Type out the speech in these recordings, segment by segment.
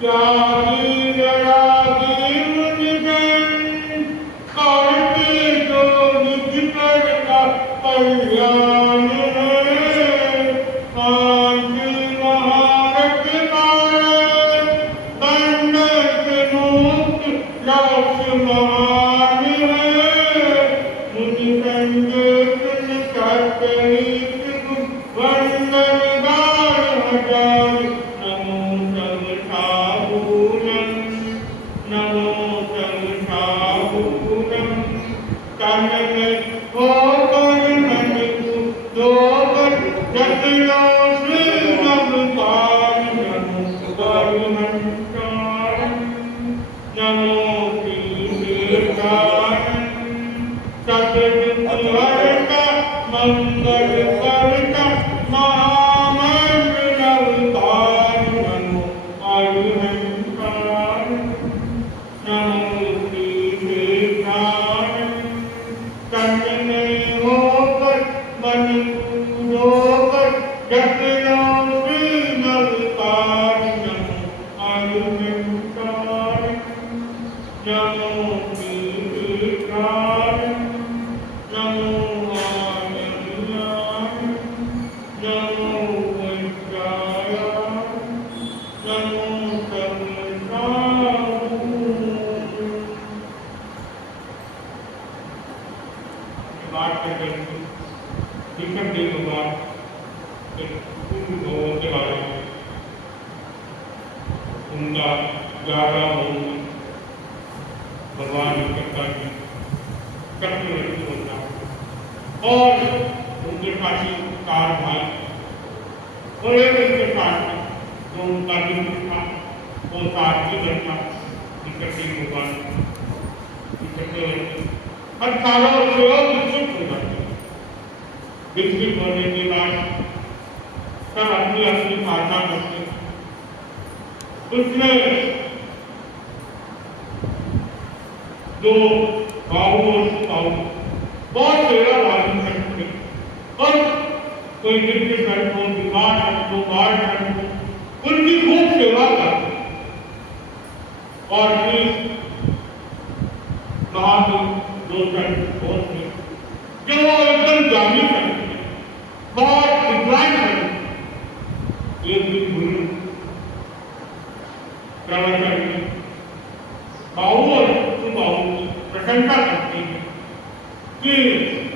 Jai Jai Lakshman है मुनि संजय वंदन गार हजार नमो तव ठाकुरम नमो तव ठाकुरम तन में होकर मन दोकर जगलो श्री नमकार नमो परिमंकार नमो तीर्थान सतयुग हरता मंगल करता महामंत्र नवकार नमो अरिहंकार नमो तीर्थान तन में होकर मन होकर जगलो श्री नवकार नमो अरिहंकार नमो तीर्थान नमो आनंदाय नमो वज्राय नमो तमसाय बात करते हैं विक्रम देव भगवान के भगवान के बारे में उनका 11 भगवान विक्रम चक्रवर्ती होता और उनके पास ही 4 भाई और एक उनके पास में जो उनका मित्र था वो 7 लड़का विक्रम भगवान चक्रवर्ती हर सालों से वो विकसित हो जाते विकसित होने के बाद सब अपनी अपनी साधना करते उसमें जो बाबू और बाबू बहुत सेवा भावी करते और कोई नृत्य कर को विवाह कर को बाढ़ कर को उनकी खूब सेवा करते और फिर महादेव दोषण बहुत थे जो वो एकदम जानी करते बहुत विद्वान करते एक दिन गुरु प्रवचन में बाबू और बाबू की प्रशंसा करते हैं कि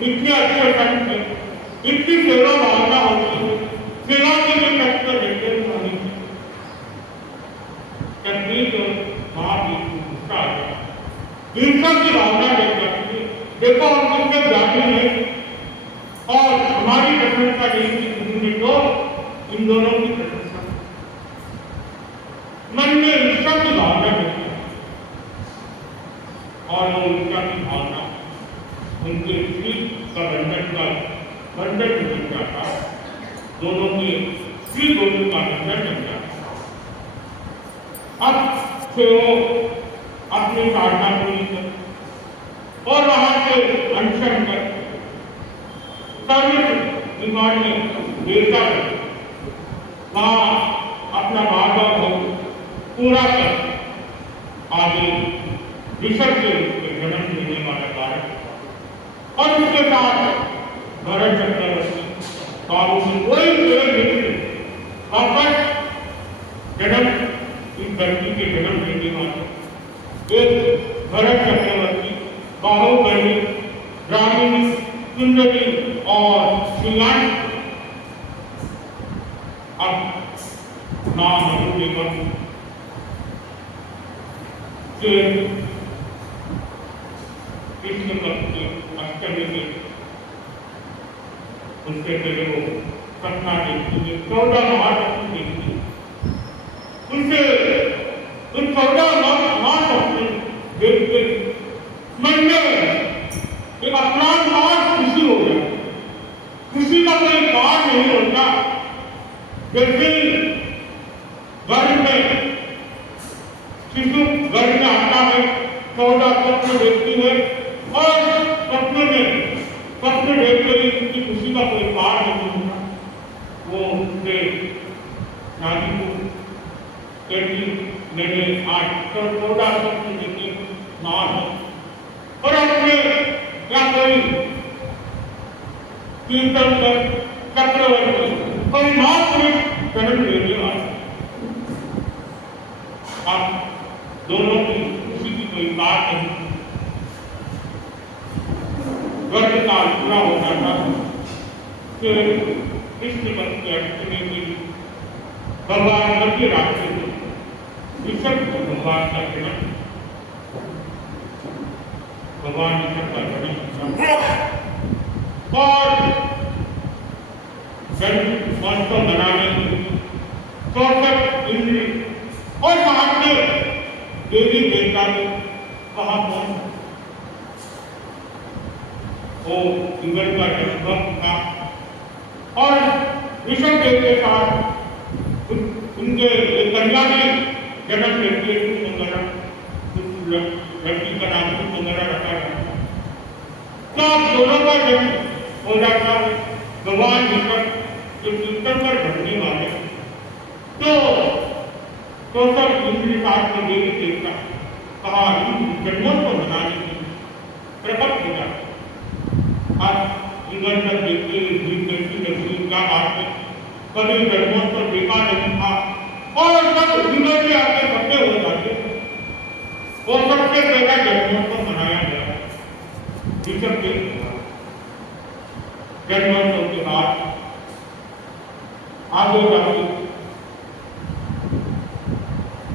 इतने अच्छे संत हैं इतनी सेवा भावना होती है सेवा के लिए कष्ट देते नहीं तकलीफ और महावीर गुस्सा आ गया ईर्षा की भावना देख सकती है देखो हम तुमसे जाते हैं और हमारी प्रशंसा नहीं की तुमने तो इन दोनों की प्रशंसा मन में ईर्षा की भावना देती है और वो ईर्षा की भावना उनके स्त्री का बंधन बन जाता दोनों के स्त्री दोनों का बंधन बन जाता अब से वो अपनी साधना पूरी कर और वहां से अनशन कर सर्विस विमान में देवता कर वहां अपना भागवत भोग पूरा कर आगे ऋषभ के जन्म लेने वाला कारण और उसके साथ भरत चक्रवर्ती बाबू से कोई प्रेम नहीं वापस जन्म इस धरती के जन्म लेने वाले एक भरत चक्रवर्ती बाहुबली रागिनी सुंदरी और शिलांग अब नाम निगम से कृष्ण पक्ष के अष्टमी के उसके पहले वो सपना देखती है 14 महालक्ष्मी देखती है उनसे उन 14 महालक्ष्मी देखते मन में एक अपना खुशी हो गया खुशी का कोई बात नहीं होता जैसे घर में शिशु घर में आता है 14 स्वप्न देखती है और स्वप्न देख कर उनकी खुशी का कोई पार नहीं होता वो उनसे शादी को कहती मैंने आज 14 स्वप्न देखे मां और अपने क्या कोई कीर्तन कर चक्रवर्ती कोई महापुरुष जन्म लेने वाला आप दोनों की खुशी की कोई कोई बात नहीं, वर्ग काल पूरा हो जाता फिर कृष्ण पक्ष के अष्टमी के लिए भगवान मध्य रात्रि को ऋषभ को भगवान का जन्म, भगवान ऋषभ का जन्म और जन्म महोत्सव मनाने के लिए 64 इंद्र और साथ में देवी देवता भी वहां पहुंचे। वो इंद्र का जन्म था और ऋषभ देव के साथ उनके कन्या भी जन्म लेती है, सुंदरा, लड़की का नाम सुंदरा रखा जाता। तो दोनों का जन्म हो जाता है। भगवान ऋषभ जो कीर्तन पर बढ़ने वाले तो सब इंद्र साथ में देवी देवता कहा जन्मों को मनाने के लिए प्रकट हो जाता। आज इंद्र पर देखते लक्ष्मी क्या बात है, कभी जन्मों पर देखा नहीं था और सब इंद्र के आगे बड़े हो जाते और सबसे पहला जन्मों को मनाया गया ऋषभ के जन्मोत्सव के बाद आगे जाके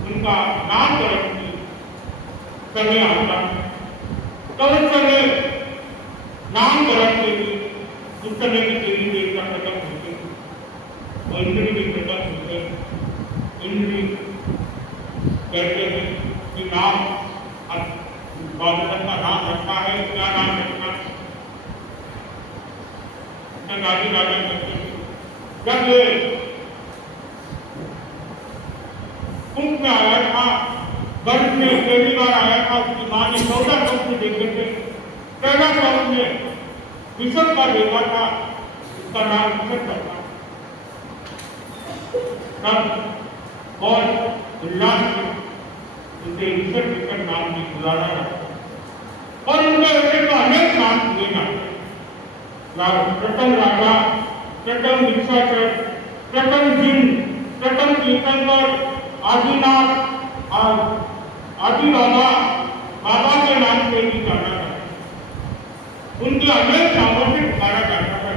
उनका नामकरण की समय आता, तो उस समय नामकरण के लिए उस समय की देवी देवता प्रकट होते और इंद्र भी प्रकट होते। इंद्र कहते हैं कि नाम बालक का नाम रखा है, क्या नाम रखना, राजी राजा करते जब कुंभ में आया था, गर्भ में पहली बार आया था, उसकी मां ने 14 स्वप्न देखे थे। पहला स्वप्न ऋषभ का देखा था, उसका नाम ऋषभ था। तब बहुत उल्लास से उसे ऋषभ नाम की बुलाना रखा और उनके ऐसे तो अनेक नाम हुए ना, प्रथम राजा, प्रथम भिक्षाचर, प्रथम जिन, प्रथम कीर्तनकर, आदिनाथ और आदि बाबा, बाबा के नाम से भी जाना जाता। उनके अनेक नामों से पुकारा जाता था।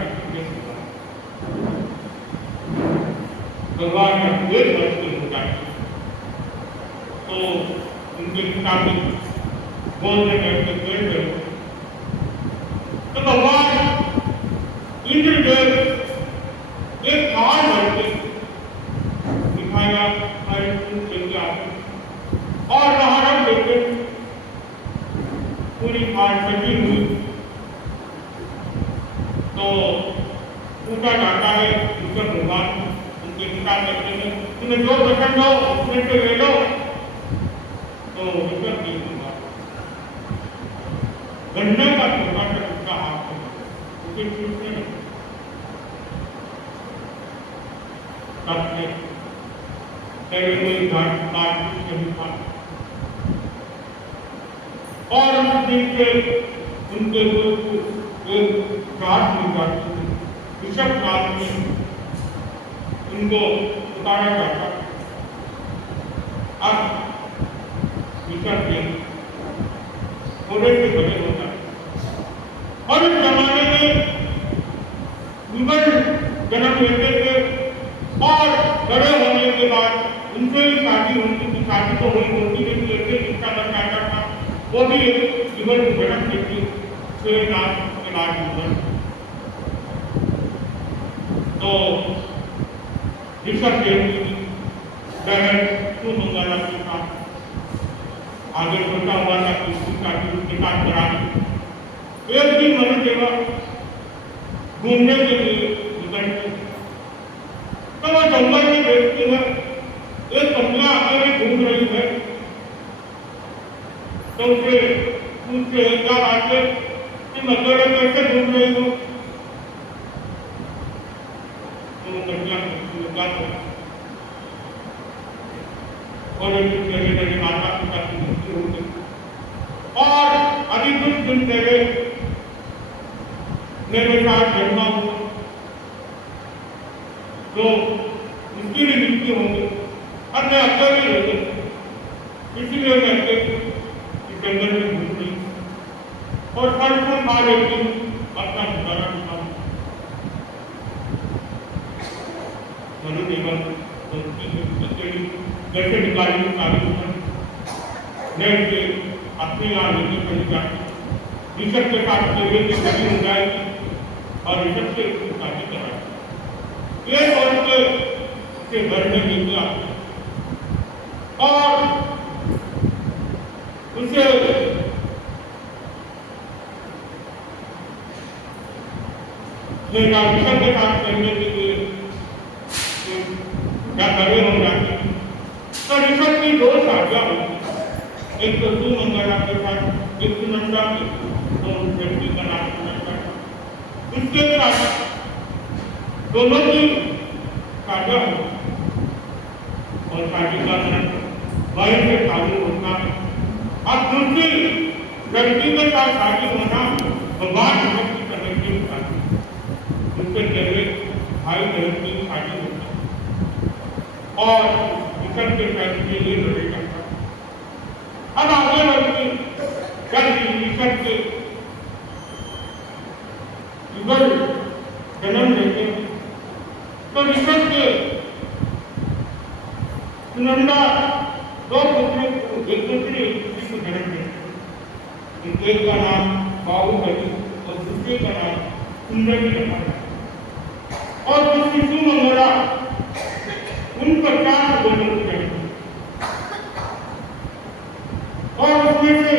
भगवान ने एक वर्ष के हो जाए तो उनके पिता भी बोलते बैठते खेल रहे, तो भगवान इंद्रदेव एक थाल भरके दिखाया और महाराज देखे पूरी थाल सजी हुई। तो पूछा जाता है ऋषभ भगवान उनके पिता कहते हैं तुम्हें जो पसंद हो उसमें से ले लो। तो ऋषभ जी गन्ने का छोटा सा टुकड़ा हाथ में उसे छूटने लगे। तब से पहले कोई घाट काट नहीं था और उस दिन से उनके एक घाट मिल जाती थी। ऋषभ नाम में उनको उतारा जाता। अब ऋषभ जी थोड़े से बड़े होता और इस जमाने में मुगल जन्म लेते थे और बड़े होने के बाद उनसे भी शादी होती थी। शादी तो हुई होती लेकिन ऐसे रिश्ता बन जाता था, वो भी एक मुगल जन्म लेती नाम के बाद मुगल। तो ऋषभ देव की बहन सुमंगला के साथ आगे छोटा हुआ था कि उसकी शादी उसके साथ करानी। एक दिन मनुदेवा घूमने के लिए निकलते तो वो जंगल में देखती है एक कन्या अकेले घूम रही है। तो उसे पूछते हैं क्या बात है कि अकेले कैसे घूम रही हो। तो वो कन्या और मेरे माता पिता की मृत्यु हो गई और अभी कुछ दिन पहले मेरे साथ जन्मा हुआ तो उसकी भी मृत्यु होगी और मैं अकेले रह गई। इसीलिए मैं इसे खा लेती हूँ, अपना गुजारा दिखाऊँ। मनुदेवन जैसे निकाली सारी नेट के अपने यहाँ लेके चली जाती, ऋषभ के साथ केले की शादी हो जाएगी और ऋषभ से उसकी शादी कराएगी। ये सोच के उसे घर में लेके आते और उसे ऋषभ के साथ करने के लिए क्या करे हो जाते। तो ऋषभ की दो शादियां होती, एक तो सुमंगला के साथ, एक सुनंदा की, तो लड़की का नाम सुनंदा था। उसके साथ दोनों की शादियां होती और शादी का वहीं से चालू होता। अब दूसरी लड़की के साथ शादी होना भगवान ऋषभ की तरफ से होता है। उसके पहले भाई बहन की शादी होती और ऋषभ के फैसले लिए लड़े जाता। अब आगे बढ़ती जब ऋषभ के युगल जन्म लेते हैं तो ऋषभ के सुनंदा दो पुत्रों को एक दूसरे को जन्म देते हैं। एक का नाम बाहुबली और दूसरे का नाम सुंदरी रखा है और दूसरी सुमंगला उन 50 दोनों की जन्म और उसमें से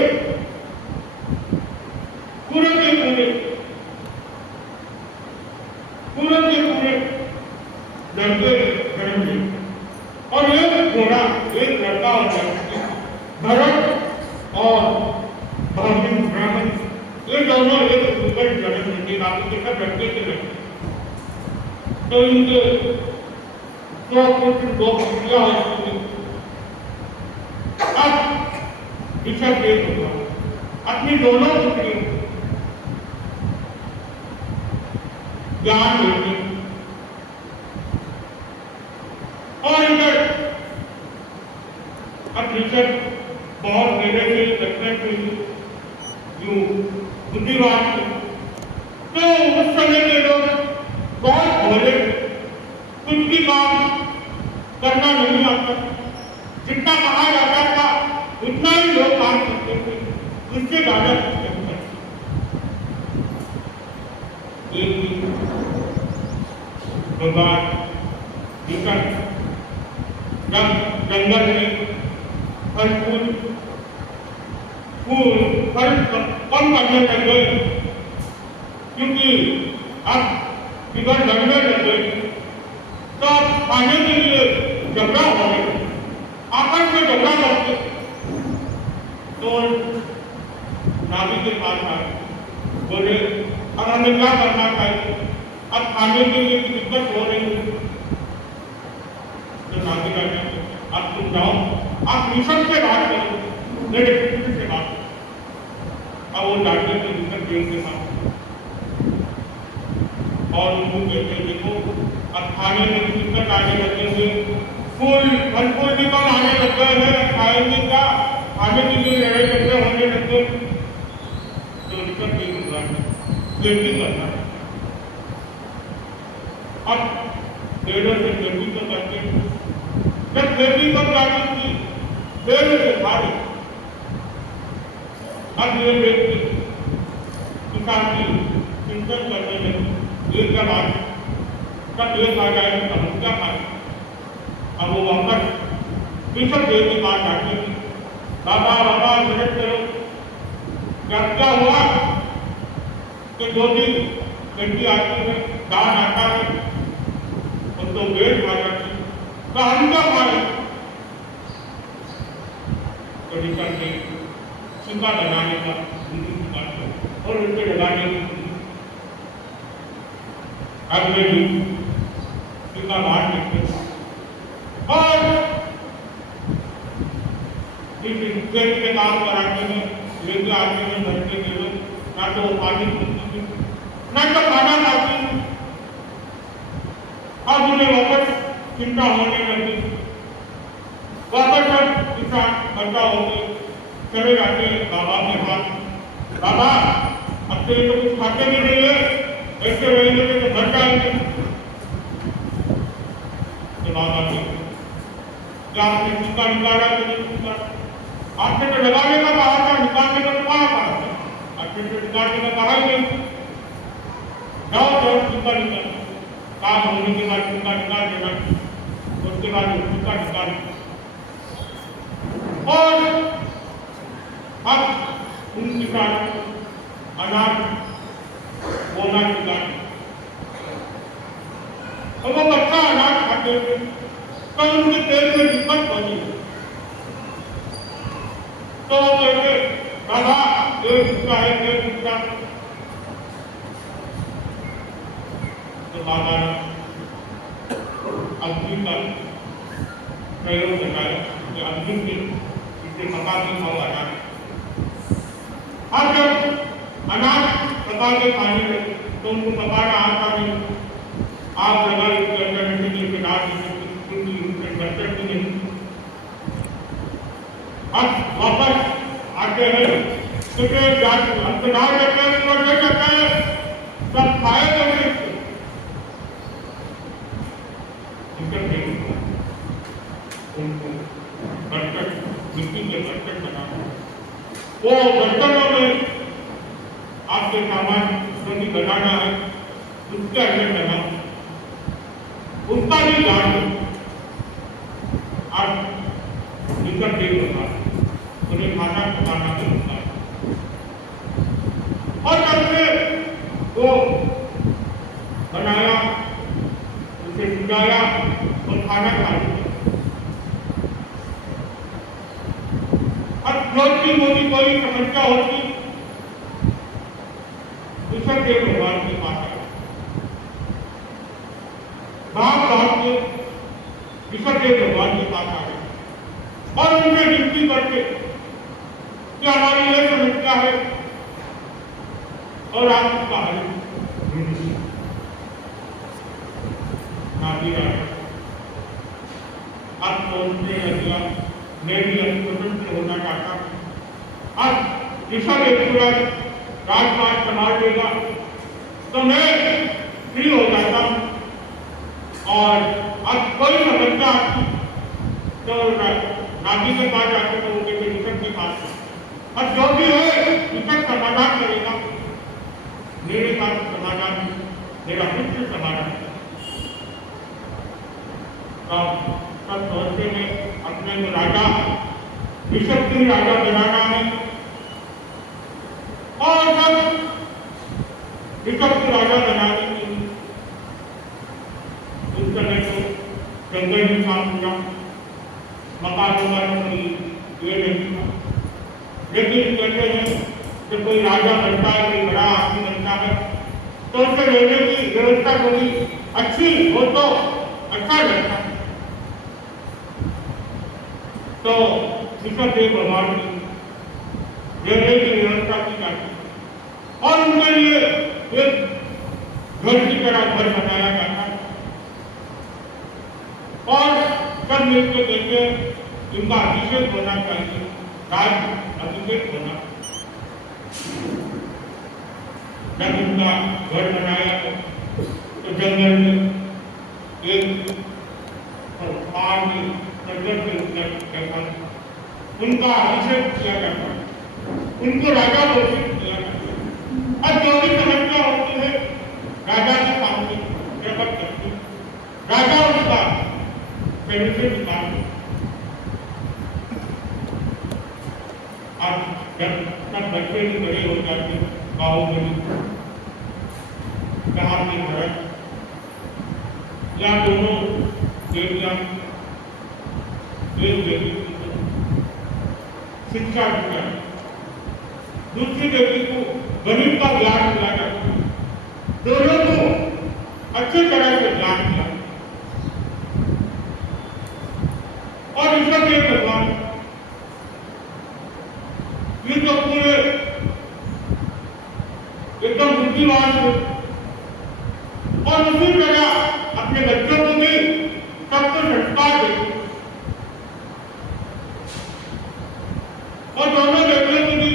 पूरे के पूरे लड़के जन्म लिए और एक घोड़ा एक लड़का होता है भरत और ब्राह्मण, ये दोनों एक सुंदर जन्म लेते, बाकी के सब लड़के के लड़के। तो इनके दो पुत्र दो पुत्रियां होती हैं। अब ऋषभ एक होगा अपनी दोनों पुत्रियों ज्ञान देते और इधर अब ऋषभ बहुत मेरे से दक्षिण से जो बुद्धिमान थे, तो उस समय के लोग बहुत भोले, कुछ भी काम करना नहीं आता, जितना कहा जाता था उतना ही लोग काम करते थे, उससे ज्यादा कुछ नहीं करते। एक दिन भगवान ऋषभ जब जंगल में फल कम करने लग गए, क्योंकि अब इधर लड़ने लग गए, तो अब खाने के लिए झगड़ा हो गया, आपस में झगड़ा करते। तो नाभी के पास आए, बोले अब हमें क्या करना चाहिए, अब खाने के लिए दिक्कत हो रही है। तो नाभी कहते अब तुम जाओ, आप ऋषभ से बात करो, मेरे पुत्र से बात करो। अब वो जाते थे ऋषभ देव के पास और उनको कहते देखो अब खाने में दिक्कत आने लगे हुए, फल फूल भी कम आने लग गए हैं, खाएंगे क्या, खाने के लिए लड़ाई झगड़े होने लग गए। तो ऋषभ देव खेती करना है, अब पेड़ों से खेती तो करते हैं, जब खेती कर जाती थी पेड़ से भारी, अब ये व्यक्ति किसान की चिंतन करने लगे, एक जब आज तब एक आ जाए तो हम क्या खाए। अब वो वापस ऋषभ देव के पास आते थे, बाबा बाबा मदद करो, क्या हुआ कि दो दिन खेती आती है, दान आता है और तो पेड़ खा जाती है, तो हम क्या खाए। तो ऋषभ देव सिक्का बनाने का और उनके लगाने की अगले दिन सिक्का बाहर निकले और खेत के काम कराते हैं, लेके आते हैं घर के लोग, ना तो वो पानी पीते हैं ना तो खाना खाते हैं। अब उन्हें वापस चिंता होने लगी, वापस सब किसान बचा होते चले जाते हैं बाबा के पास, बाबा अब तो ये तो कुछ खाते भी नहीं है, ऐसे रहेंगे तो मर जाएंगे। तो बाबा जी क्या आपने टीका निकाला कि नहीं निकाला? आपने तो लगाने का कहा था, निकालने का तो कहा था, आपने तो निकालने का कहा ही नहीं। जाओ जाओ टीका निकाल, काम होने के बाद टीका निकाल देना, उसके बाद टीका निकाल। और अब उनके साथ अनाज बोना निकाल, और वो बच्चा अनाज खाते थे तो उनके पेट में दिक्कत बनी। तो वो कहते बाबा एक टुकड़ा है, एक टुकड़ा। तो बाबा ने अग्नि का प्रयोग बताया कि अग्नि की इसे पका के खाओ अनाज। अब जब अनाज पका के खाने लगे तो उनको पकाना आता नहीं, आग लगा इसके अंदर में डाल बर्तन भी नहीं। अब वापस आते हैं तो अंतराल करने में लड़ जाता है, सब खाए तो उनको बर्तन मिट्टी के बर्तन बना, वो बर्तनों में आपके सामान जो भी बनाना है उसके अंदर बना, उसका भी जान आप निकट देख होगा, उन्हें खाना पकाना भी होता है। और जब से वो बनाया, उसे सिखाया और खाना खा लिया। अब छोटी मोटी कोई समस्या होती ऋषभ देव भगवान के पास आया, भाग के ऋषभ देव भगवान के पास आ गए और उनसे विनती करते कि हमारी यह समस्या है और आप उसका हल आप सोचते हैं मैं भी स्वतंत्र होना चाहता हूँ। अब ऋषभ एक राजपाट संभाल देगा तो मैं फ्री हो जाता हूँ, और अब कोई समस्या आती तो राजी के पास जाकर तो वो कहते ऋषभ के पास, अब जो भी है ऋषभ समाधान करेगा, मेरे पास समाधान, मेरा मित्र समाधान। सब सोचते हैं अपने को राजा ऋषभ को राजा बनाना है, और सब ऋषभ को राजा बनाने के लिए उस समय तो जंगल में काम हुआ, मकान कोई ये नहीं था। लेकिन कहते हैं जब कोई राजा बनता है, कोई बड़ा आदमी बनता है तो उसे रहने की व्यवस्था थोड़ी अच्छी हो तो अच्छा लगता है। तो ऋषभ देव भगवान की रहने की व्यवस्था की जाती है और उनके लिए एक घर की तरह घर बनाया जाता है, और सब मिलकर कहते इनका अभिषेक होना चाहिए, राज अभिषेक होना। जब उनका घर बनाया तो जंगल में एक पहाड़ में सर्कल के ऊपर बैठा, उनका अभिषेक किया जाता, उनको राजा घोषित किया जाता। अब जो भी समस्या होती है राजा के सामने प्रकट करती, राजा उसका शरीर से निकाल। अब जब सब बच्चे भी बड़े हो जाते बाहुबली जहाँ के भरत या दोनों देवियां एक देवी को शिक्षा दी जाती, दूसरी देवी को गणित का ज्ञान दिया जाता, दोनों को अच्छी तरह से ज्ञान दिया। और ऋषभ देव भगवान ये तो पूरे एकदम बुद्धिमान थे, और उसी तरह अपने बच्चों को भी सबको संस्कार देते, और दोनों बेटियों को भी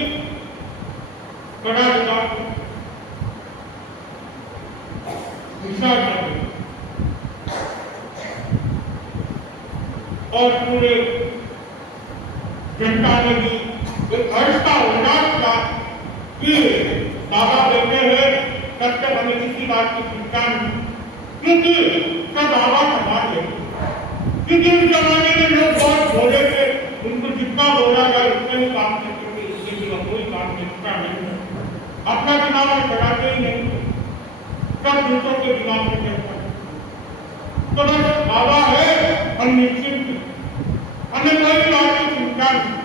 पढ़ा लिखा और पूरे जनता ने भी एक हर्ष का उल्लास किया कि बाबा बैठे हैं, तब तक हमें किसी बात की चिंता नहीं, क्योंकि सब बाबा समाज है। क्योंकि उस जमाने में लोग बहुत भोले थे, उनको जितना बोला जाए उतना ही काम करते थे, इसके सिवा कोई काम करता नहीं, अपना दिमाग में चलाते ही नहीं, सब दूसरों के दिमाग में चलता। तो बस बाबा है, हम निश्चिंत, हमें कोई बात की चिंता नहीं।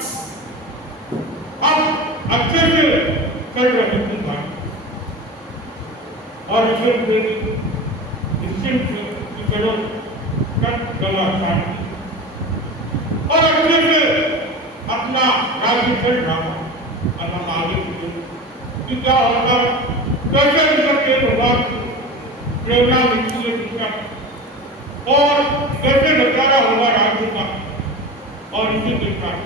अब अच्छे से चल रही थी बात और इसे निश्चिंत कि चलो सब गला शांति और अच्छे से अपना राज्य चल रहा था। अब हम आगे कि क्या होगा, कैसे उनका प्रेम होगा, प्रेरणा मिलती है दूसरा, और कैसे नजारा होगा राज्य का, और इसी के साथ